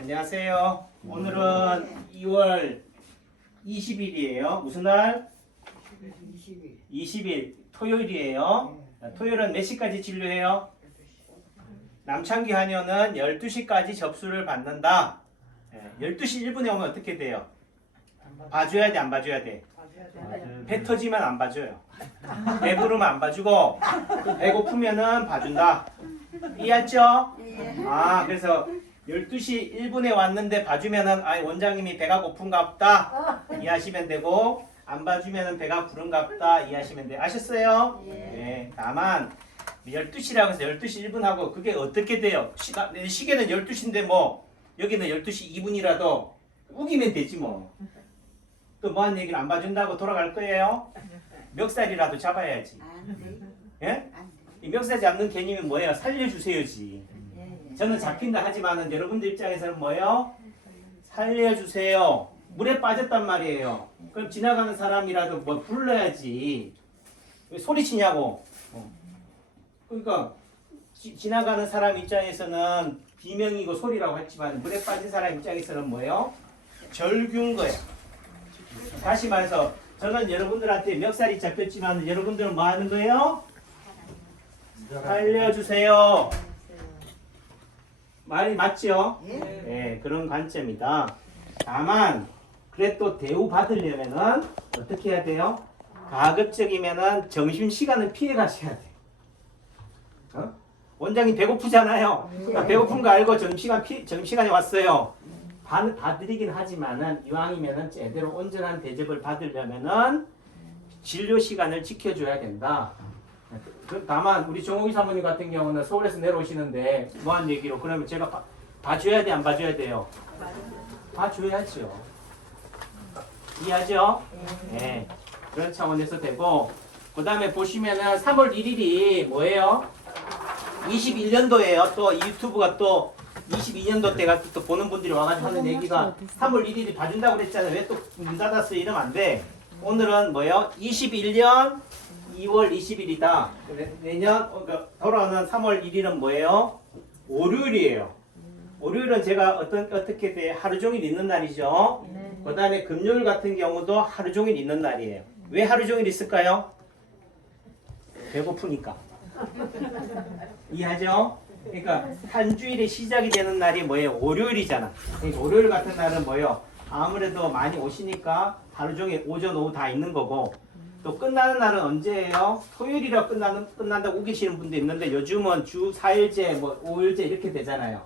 안녕하세요. 오늘은 2월 20일이에요. 무슨 날? 20일 토요일이에요. 토요일은 몇 시까지 진료해요? 남창기 한의원은 12시까지 접수를 받는다. 12시 1분에 오면 어떻게 돼요? 봐줘야 돼, 안 봐줘야 돼? 배 터지면 안 봐줘요. 배부르면 안 봐주고 배고프면은 봐준다. 이해했죠? 그래서 12시 1분에 왔는데 봐주면은 원장님이 배가 고픈가 보다 이해하시면 되고, 안 봐주면은 배가 부른가 보다 이해하시면 돼. 아셨어요? 네. 다만 12시라고 해서 12시 1분하고 그게 어떻게 돼요? 시계는 12시인데 뭐 여기는 12시 2분이라도 우기면 되지 뭐. 또 뭐한 얘기를 안 봐준다고 돌아갈 거예요? 멱살이라도 잡아야지. 예? 이 멱살 잡는 개념이 뭐예요? 살려주세요지. 저는 잡힌다 하지만은 여러분들 입장에서는 뭐예요? 살려주세요. 물에 빠졌단 말이에요. 그럼 지나가는 사람이라도 뭐 불러야지. 왜 소리치냐고. 그러니까 지나가는 사람 입장에서는 비명이고 소리라고 했지만 물에 빠진 사람 입장에서는 뭐예요? 절규인 거예요. 다시 말해서 저는 여러분들한테 멱살이 잡혔지만 여러분들은 뭐 하는 거예요? 살려주세요. 말이 맞죠? 네, 그런 관점이다. 다만 그래도 대우 받으려면은 어떻게 해야 돼요? 가급적이면은 점심시간을 피해 가셔야 돼. 원장님 배고프잖아요. 그러니까 배고픈 거 알고 점심시간에 왔어요. 봐드리긴 하지만은 이왕이면은 제대로 온전한 대접을 받으려면은 진료 시간을 지켜줘야 된다. 다만 우리 정옥이 사모님 같은 경우는 서울에서 내려오시는데 뭐한 얘기로 그러면 제가 봐줘야 돼, 안 봐줘야 돼요? 봐줘야죠. 이해하죠? 네. 그런 차원에서 되고, 그 다음에 보시면은 3월 1일이 뭐예요? 21년도예요. 또 유튜브가 또 22년도 때가 또 보는 분들이 와가지고 하는 얘기가 3월 1일이 봐준다고 그랬잖아요. 왜 또 문 닫았어? 이러면 안 돼. 오늘은 뭐예요? 21년 2월 20일이다. 내년 돌아오는 3월 1일은 뭐예요? 월요일이에요. 월요일은 제가 어떻게 돼? 하루 종일 있는 날이죠. 그 다음에 금요일 같은 경우도 하루 종일 있는 날이에요. 왜 하루 종일 있을까요? 배고프니까. 이해하죠? 그러니까 한 주일의 시작이 되는 날이 뭐예요? 월요일이잖아. 그러니까 월요일 같은 날은 뭐예요? 아무래도 많이 오시니까 하루 종일 오전 오후 다 있는 거고, 또 끝나는 날은 언제예요? 토요일이라 끝난다고 우기시는 분도 있는데 요즘은 주 4일제 뭐 5일제 이렇게 되잖아요.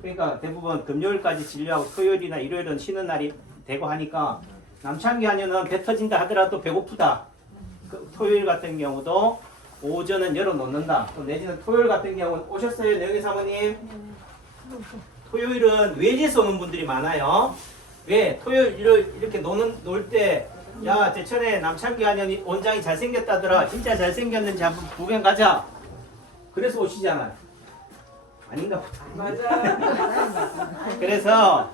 그러니까 대부분 금요일까지 진료하고 토요일이나 일요일은 쉬는 날이 되고 하니까 남창기 한의원은 배 터진다 하더라도 배고프다. 토요일 같은 경우도 오전은 열어놓는다. 또 내지는 토요일 같은 경우는 오셨어요, 내영희 사모님? 토요일은 외지에서 오는 분들이 많아요. 왜? 토요일, 일요일 이렇게 놀 때, 야, 제천에 남창기 한의원 원장이 잘생겼다더라. 진짜 잘생겼는지 한번 구경 가자. 그래서 오시잖아요. 아닌가 보다. 맞아. 그래서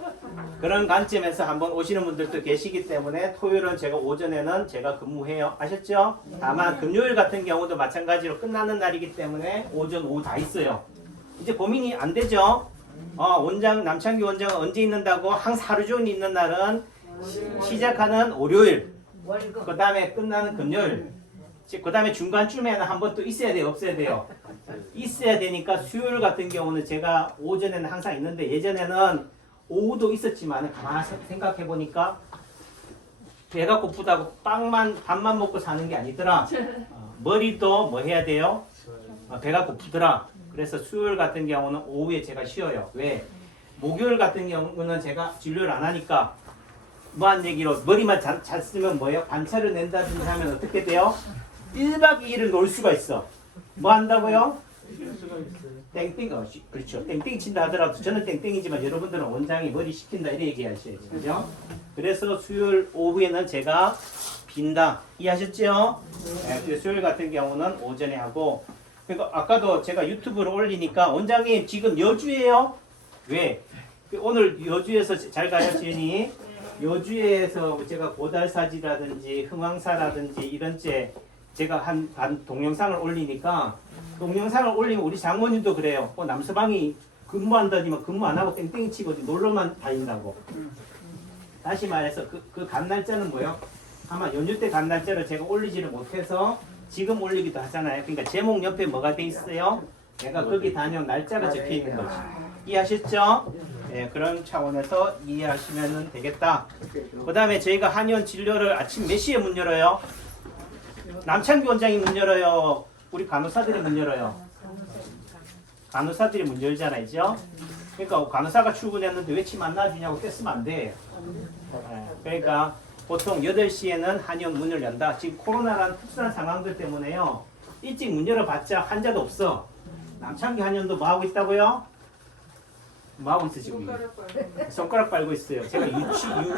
그런 관점에서 한번 오시는 분들도 계시기 때문에 토요일은 제가 오전에는 제가 근무해요. 아셨죠? 다만 금요일 같은 경우도 마찬가지로 끝나는 날이기 때문에 오전 오후 다 있어요. 이제 고민이 안 되죠? 남창기 원장은 언제 있는다고? 항상 하루 종일 있는 날은 시작하는 월요일, 그 다음에 끝나는 금요일, 그 다음에 중간쯤에는 한 번 또 있어야 돼요? 없어야 돼요? 있어야 되니까 수요일 같은 경우는 제가 오전에는 항상 있는데, 예전에는 오후도 있었지만 가만히 생각해 보니까 배가 고프다고 밥만 먹고 사는 게 아니더라. 머리도 뭐 해야 돼요? 배가 고프더라. 그래서 수요일 같은 경우는 오후에 제가 쉬어요. 왜? 목요일 같은 경우는 제가 진료를 안 하니까 뭐한 얘기로 머리만 잘 쓰면 뭐예요? 반차를 낸다든지 하면 어떻게 돼요? 1박 2일을 놀 수가 있어. 뭐 한다고요? 땡땡, 그렇죠. 땡땡 친다 하더라도 저는 땡땡이지만 여러분들은 원장이 머리 식힌다 이렇게 얘기하셔야죠. 그죠? 그래서 수요일 오후에는 제가 빈다. 이해하셨죠? 네, 수요일 같은 경우는 오전에 하고, 그러니까 아까도 제가 유튜브를 올리니까 원장님 지금 여주예요? 왜? 오늘 여주에서 잘 가요, 지은이? 여주에서 제가 고달사지라든지 흥왕사라든지 이런 제가 한 동영상을 올리니까, 동영상을 올리면 우리 장모님도 그래요. 남서방이 근무한다지만 근무 안 하고 땡땡이 치고 어디 놀러만 다닌다고. 다시 말해서 그 간날짜는 뭐요? 아마 연휴 때 간날짜를 제가 올리지를 못해서 지금 올리기도 하잖아요. 그러니까 제목 옆에 뭐가 돼 있어요? 내가 거기 다녀온 날짜가 적혀 있는 거지. 이해하셨죠? 네, 그런 차원에서 이해하시면 되겠다. 그 다음에 저희가 한의원 진료를 아침 몇 시에 문 열어요? 남창규 원장이 문 열어요? 우리 간호사들이 문 열어요? 간호사들이 문 열잖아요. 그러니까 간호사가 출근했는데 왜 침 안 놔주냐고 떼쓰면 안 돼. 네, 그러니까 보통 8시에는 한의원 문을 연다. 지금 코로나라는 특수한 상황들 때문에요. 일찍 문 열어봤자 환자도 없어. 남창기 한의원도 뭐 하고 있다고요? 뭐 하고 있어 지금? 손가락 빨고 있어요. 제가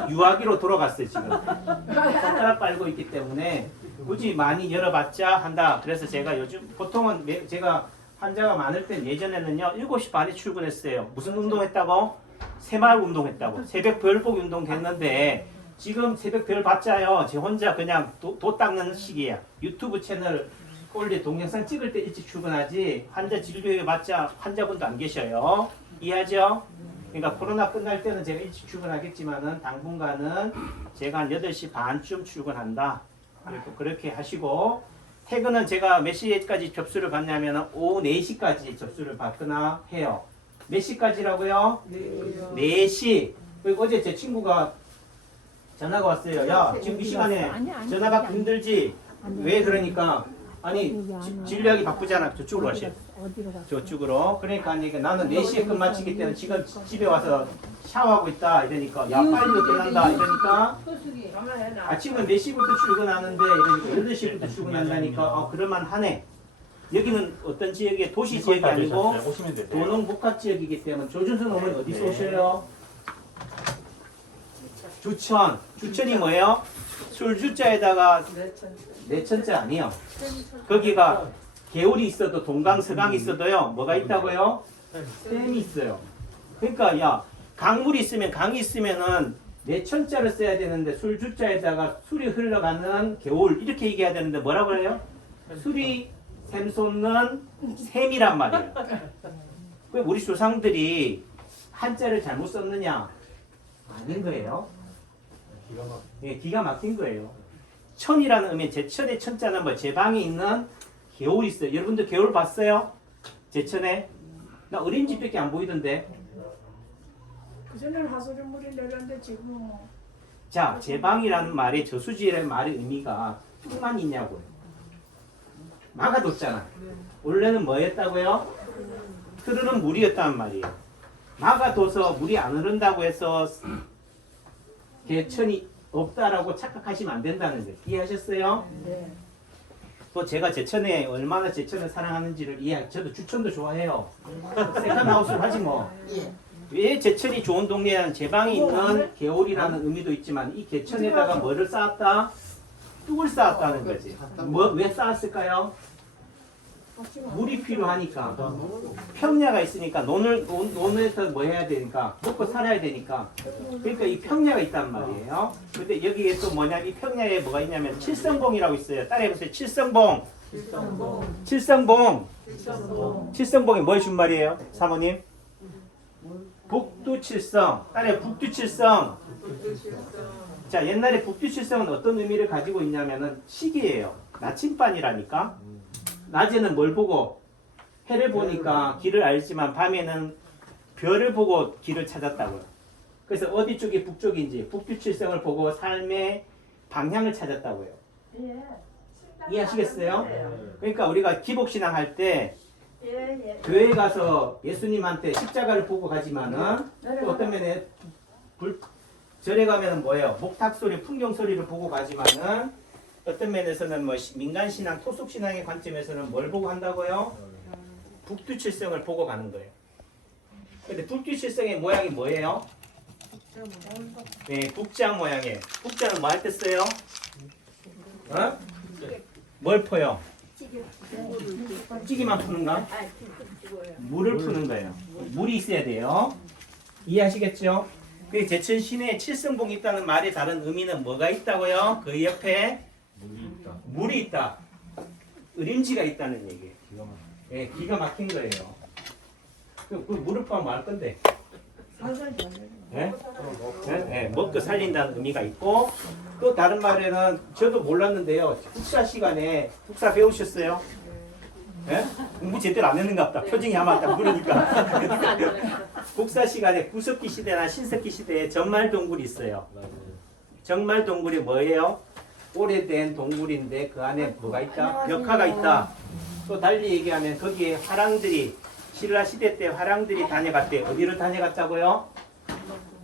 유아기로 돌아갔어요 지금. 손가락 빨고 있기 때문에 굳이 많이 열어봤자 한다. 그래서 제가 요즘 보통은 제가 환자가 많을 땐 예전에는요 7시 반에 출근했어요. 무슨 운동했다고? 새마을 운동했다고. 새벽 별보기 운동 됐는데 지금 새벽 별 봤자요. 제 혼자 그냥 도 닦는 시기야. 유튜브 채널 올리 동영상 찍을 때 일찍 출근하지 환자 진료해 봤자 환자분도 안 계셔요. 이해하죠? 그러니까 코로나 끝날 때는 제가 일찍 출근하겠지만은 당분간은 제가 한 8시 반쯤 출근한다. 그렇게 하시고 퇴근은 제가 몇 시까지 접수를 받냐면 오후 4시까지 접수를 받거나 해요. 몇 시까지라고요? 4시. 그리고 어제 제 친구가 전화가 왔어요. 야, 지금 이 시간에 전화 받기 힘들지? 왜 그러니까? 아니, 진료하기 바쁘잖아. 저쪽으로 가시. 저쪽으로. 그러니까 나는 4시에 끝 마치기 때문에 지금 집에 와서 샤워하고 있다. 이러니까 야, 빨리 끝난다. 이러니까 아침은 4시부터 출근하는데 이러니까 8시부터 출근한다니까 그럴만 하네. 여기는 어떤 지역이 도시 지역이 아니고 도농 복합 지역이기 때문에 조준선 어머니 어디서 오셔요? 주천. 주천이 뭐예요? 술주자에다가 내천자 아니에요. 거기가 개울이 있어도 동강, 서강이 있어도요. 뭐가 있다고요? 댐이 있어요. 그러니까 야 강물이 있으면 강이 있으면은 내천자를 써야 되는데 술주자에다가 술이 흘러가는 개울 이렇게 얘기해야 되는데 뭐라고 해요? 술이 샘솟는 샘이란 말이에요. 왜 우리 조상들이 한자를 잘못 썼느냐? 아닌 거예요. 예, 기가 막힌 거예요. 천이라는 의미, 제천의 천자는 뭐 제 방에 있는 개울이 있어요. 여러분들 개울 봤어요? 제천에? 나 어린집밖에 안 보이던데. 그전에는 하수류물이 내렸는데 지금은 자, 제 방이라는 말이 저수지라는 말의 의미가 흙만 있냐고요. 막아뒀잖아. 원래는 뭐였다고요? 흐르는 물이었단 말이에요. 막아둬서 물이 안 흐른다고 해서 개천이 없다라고 착각하시면 안 된다는 거예요. 이해하셨어요? 네. 또 제가 제천에 얼마나 제천을 사랑하는지를 저도 주천도 좋아해요. 세컨하우스를 하지 뭐. 왜 제천이 좋은 동네라는 제 방에 있는 개울이라는 의미도 있지만 이 개천에다가 뭐를 쌓았다? 뚝을 쌓았다는 거지. 왜 쌓았을까요? 물이 필요하니까. 평야가 있으니까 논에서 뭐 해야 되니까 먹고 살아야 되니까. 그러니까 이 평야가 있단 말이에요. 근데 여기에 또 뭐냐 이 평야에 뭐가 있냐면 칠성봉이라고 있어요. 따라해보세요. 칠성봉. 칠성봉이 뭘 준 말이에요? 사모님? 북두칠성. 따라해 북두칠성. 자, 옛날에 북두칠성은 어떤 의미를 가지고 있냐면은 시기예요. 나침반이라니까. 낮에는 뭘 보고? 해를 보니까 길을 알지만 밤에는 별을 보고 길을 찾았다고요. 그래서 어디 쪽이 북쪽인지 북두칠성을 보고 삶의 방향을 찾았다고요. 이해하시겠어요? 그러니까 우리가 기복신앙 할 때 교회 가서 예수님한테 십자가를 보고 가지만은 또 어떤 면에 절에 가면은 뭐예요? 목탁 소리, 풍경 소리를 보고 가지만은 어떤 면에서는 뭐 민간 신앙, 토속 신앙의 관점에서는 뭘 보고 한다고요? 북두칠성을 보고 가는 거예요. 근데 북두칠성의 모양이 뭐예요? 네, 북자 모양이에요. 북자는 뭐 할 때 써요? 어? 뭘 퍼요? 찌기만 푸는가? 물을 푸는 거예요. 물이 있어야 돼요. 이해하시겠죠? 그 제천 시내에 칠성봉이 있다는 말의 다른 의미는 뭐가 있다고요? 그 옆에 물이 있다. 의림지가 있다는 얘기예요. 네, 기가 막힌 거예요. 그 무릎하면 뭐 할 건데? 살살 잘 예? 예, 먹고 살린다는 의미가 있고 또 다른 말에는 저도 몰랐는데요. 국사 시간에 국사 배우셨어요? 예? 공부 제대로 안 했는가 보다. 표정이 아마 딱 그러니까. 국사 시간에 구석기 시대나 신석기 시대에 전말 동굴이 있어요. 전말 동굴이 뭐예요? 오래된 동굴인데 그 안에 뭐가 있다? 벽화가 있다. 또 달리 얘기하면 거기에 화랑들이 신라 시대 때 화랑들이 다녀갔대. 어디로 다녀갔다고요?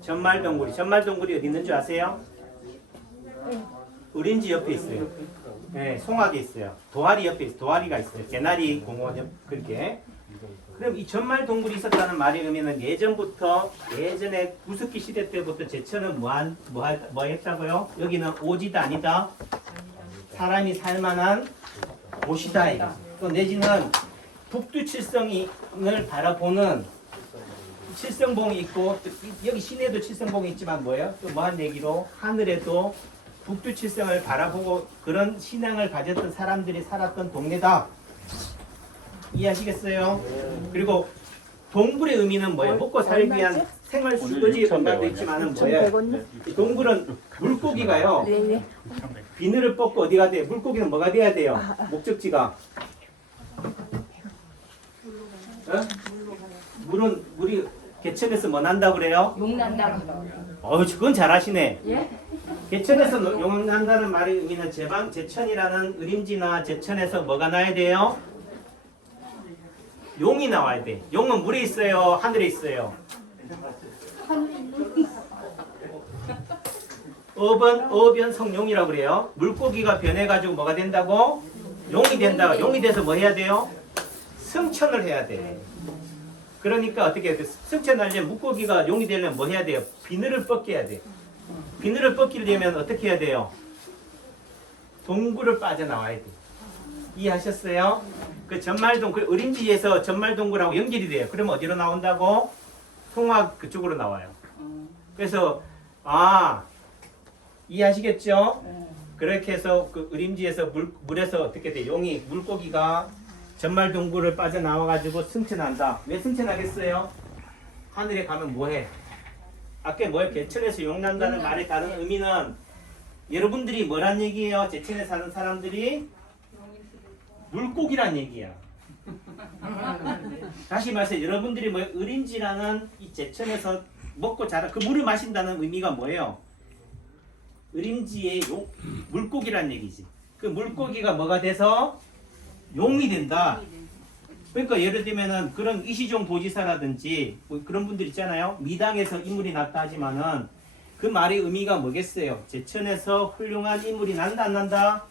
전말 동굴이. 전말 동굴이 어디 있는 줄 아세요? 의림지 옆에 있어요. 네, 송악에 있어요. 도화리 옆에 있어요. 도화리가 있어요. 개나리 공원 옆 그렇게. 그럼 이 전말 동굴이 있었다는 말의 의미는 예전에 구석기 시대 때부터 제천은 뭐 했다고요? 여기는 오지다 아니다. 사람이 살만한 곳이다. 이거. 또 내지는 북두칠성을 바라보는 칠성봉이 있고 여기 시내도 칠성봉이 있지만 뭐예요? 또 뭐한 얘기로 하늘에도 북두칠성을 바라보고 그런 신앙을 가졌던 사람들이 살았던 동네다. 이해하시겠어요? 그리고 동굴의 의미는 뭐예요? 먹고 살기 위한 생활 수거지 공간도 있지만은 뭐예요? 이 동굴은 물고기가요. 비늘을 뽑고 어디가 돼요? 물고기는 뭐가 돼야 돼요? 목적지가. 어? 물이 개천에서 뭐 난다고 그래요? 용난다. 그건 잘하시네. 예? 개천에서 용난다는 말의 의미는 제천이라는 의림지나 제천에서 뭐가 나야 돼요? 용이 나와야 돼. 용은 물에 있어요? 하늘에 있어요? 어변성용이라고 그래요. 물고기가 변해가지고 뭐가 된다고? 용이 된다. 용이 돼서 뭐 해야 돼요? 승천을 해야 돼. 그러니까 어떻게 해야 돼? 승천하려면 물고기가 용이 되려면 뭐 해야 돼요? 비늘을 벗겨야 돼. 비늘을 벗기려면 어떻게 해야 돼요? 동굴을 빠져나와야 돼. 이해하셨어요? 그 전말동굴, 의림지에서 전말동굴하고 연결이 돼요. 그러면 어디로 나온다고? 송악 그쪽으로 나와요. 그래서 이해하시겠죠? 그렇게 해서 그 의림지에서 물에서 어떻게 돼? 용이 물고기가 전말동굴을 빠져나와가지고 승천한다. 왜 승천하겠어요? 하늘에 가면 뭐해? 아까 뭐예요? 개천에서 용난다는 말의 다른 의미는 여러분들이 뭐란 얘기예요? 제천에 사는 사람들이 물고기란 얘기야. 다시 말해서 여러분들이 뭐 의림지라는 이 제천에서 먹고 자라 그 물을 마신다는 의미가 뭐예요? 의림지의 물고기란 얘기지. 그 물고기가 뭐가 돼서 용이 된다. 그러니까 예를 들면은 그런 이시종 도지사라든지 뭐 그런 분들 있잖아요. 미당에서 인물이 났다 하지만은 그 말의 의미가 뭐겠어요? 제천에서 훌륭한 인물이 난다 안 난다?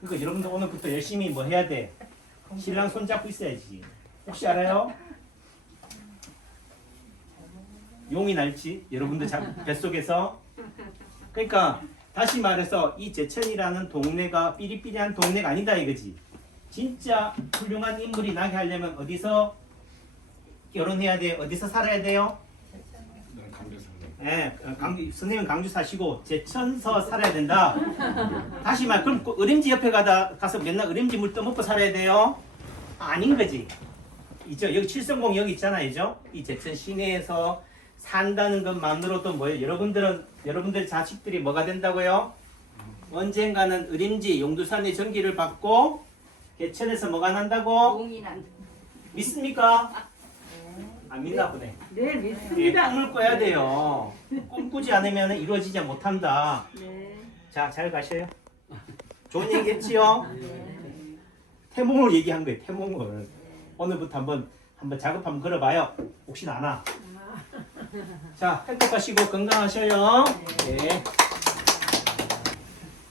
그러니까 여러분들 오늘부터 열심히 뭐 해야 돼? 신랑 손잡고 있어야지. 혹시 알아요? 용이 날지? 여러분들 뱃속에서? 그러니까 다시 말해서 이 제천이라는 동네가 삐리삐리한 동네가 아니다 이거지. 진짜 훌륭한 인물이 나게 하려면 어디서 결혼해야 돼요? 어디서 살아야 돼요? 네, 선생님은 강주 사시고 제천서 살아야 된다. 다시 말 그럼 의림지 옆에 가서 맨날 의림지 물 떠먹고 살아야 돼요? 아닌 거지. 있죠. 여기 칠성봉 여기 있잖아요, 죠? 이 제천 시내에서 산다는 것만으로도 뭐예요? 여러분들 자식들이 뭐가 된다고요? 언젠가는 의림지 용두산의 전기를 받고 개천에서 뭐가 난다고? 용이 난다. 믿습니까? 안 믿나 보네. 네, 예, 믿습니다. 꿈을 꿔야 돼요. 꿈꾸지 않으면 이루어지지 못한다. 네. 자, 잘 가셔요. 좋은 얘기 했지요? 태몽을 얘기한 거예요. 태몽을. 오늘부터 한번 작업 한번 걸어봐요. 혹시나 안 와. 자, 행복하시고 건강하셔요. 네.